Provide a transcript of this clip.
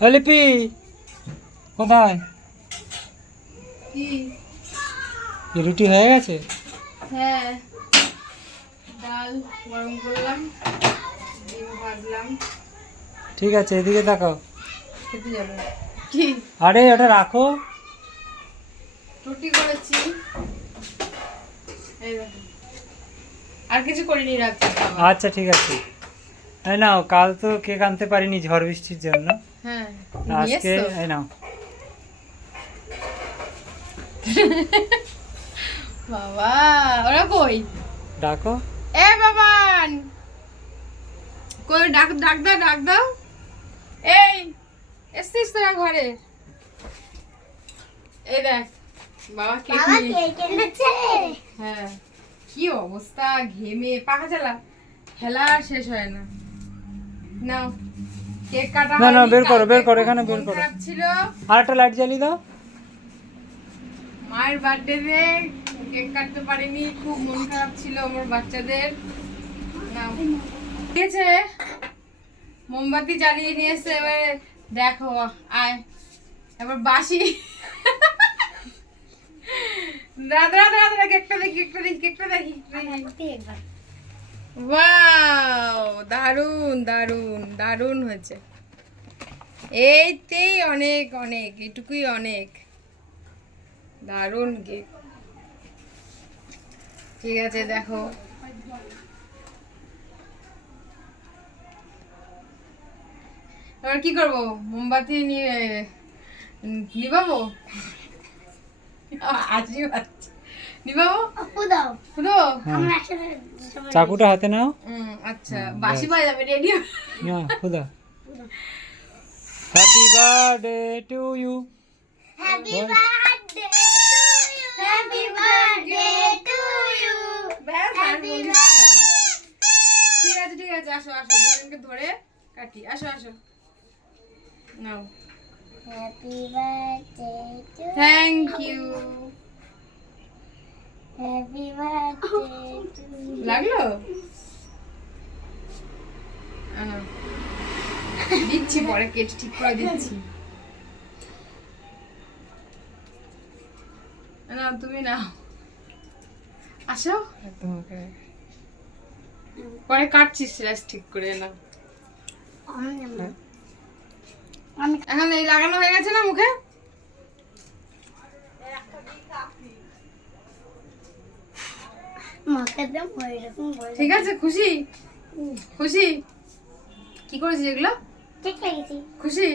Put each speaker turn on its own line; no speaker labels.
লিপি। কোথায় রুটি হয়ে গেছে?
হ্যাঁ। ডাল গরম করলাম ডিম ভাজলাম।
ঠিক আছে এদিকে তাকাও।
খেতে যাবে। কি?
আরে ওটা রাখো।
রুটি করেছি। আর কিছু করিনি খাবার।
আচ্ছা ঠিক আছে। এই নাও কাল তো কেক আনতে পারিনি ঝড় বৃষ্টির জন্য।
হ্যাঁ
আজকে? এই নাও।
বাবা ওরা কই?
ডাকো।
এ বাবান! কই ডাক ডাক দাও ডাক দাও। এই এসছিস তোরা ঘরে? এই দেখ বাবা নিয়ে হ্যাঁ কি অবস্থা ঘেমে পাখা চালা খেলা আর শেষ হয় না। নাও। কেক কাটা
না, না, বের করো, বের করো, এখানে বের করো।
ছিল
আর একটা লাইট জ্বালিয়ে দাও।
মায়ের বার্থডেতে কেক কাটতে পারিনি খুব মন খারাপ ছিল আমার বাচ্চাদের। নাও। ঠিক আছে মোমবাতি জ্বালিয়ে নিয়ে এসে এবারে দেখো আয়। এবার বাসি। দাদা দাদা দাদা কেকটা দেখি কেকটা দেখি কেকটা দেখি ওয়াও দারুণ দারুণ দারুণ হয়েছে। এইতেই অনেক অনেক এটুকুই অনেক। দারুণ কেক ঠিক আছে দেখো। এবার কি করব? মোমবাতি নিয়ে বাচ্চা নিভাবো শুধু
হ্যাঁ চাকুটা হাতে নাও।
আচ্ছা বাসি পাওয়া যাবে রেডি
না খুদা। হ্যাপি বার্থডে টু ইউ
ব্যাস আর বলিস না। ঠিক আছে ঠিক আছে আসো আসো দুজনকে ধরে কাটি। আসো আসো। নাও।
Happy birthday to
thank you
Happy birthday to
লাগল? দিচ্ছি পরে কেটে ঠিক করে দিচ্ছি। না তুমি নাও। আসো। তোমাকে পরে কাটছি সিরাজ ঠিক করে না এখন এই লাগানো হয়ে গেছে না মুখে? ঠিক আছে খুশি? খুশি? কি করেছিস এগুলো? খুশি?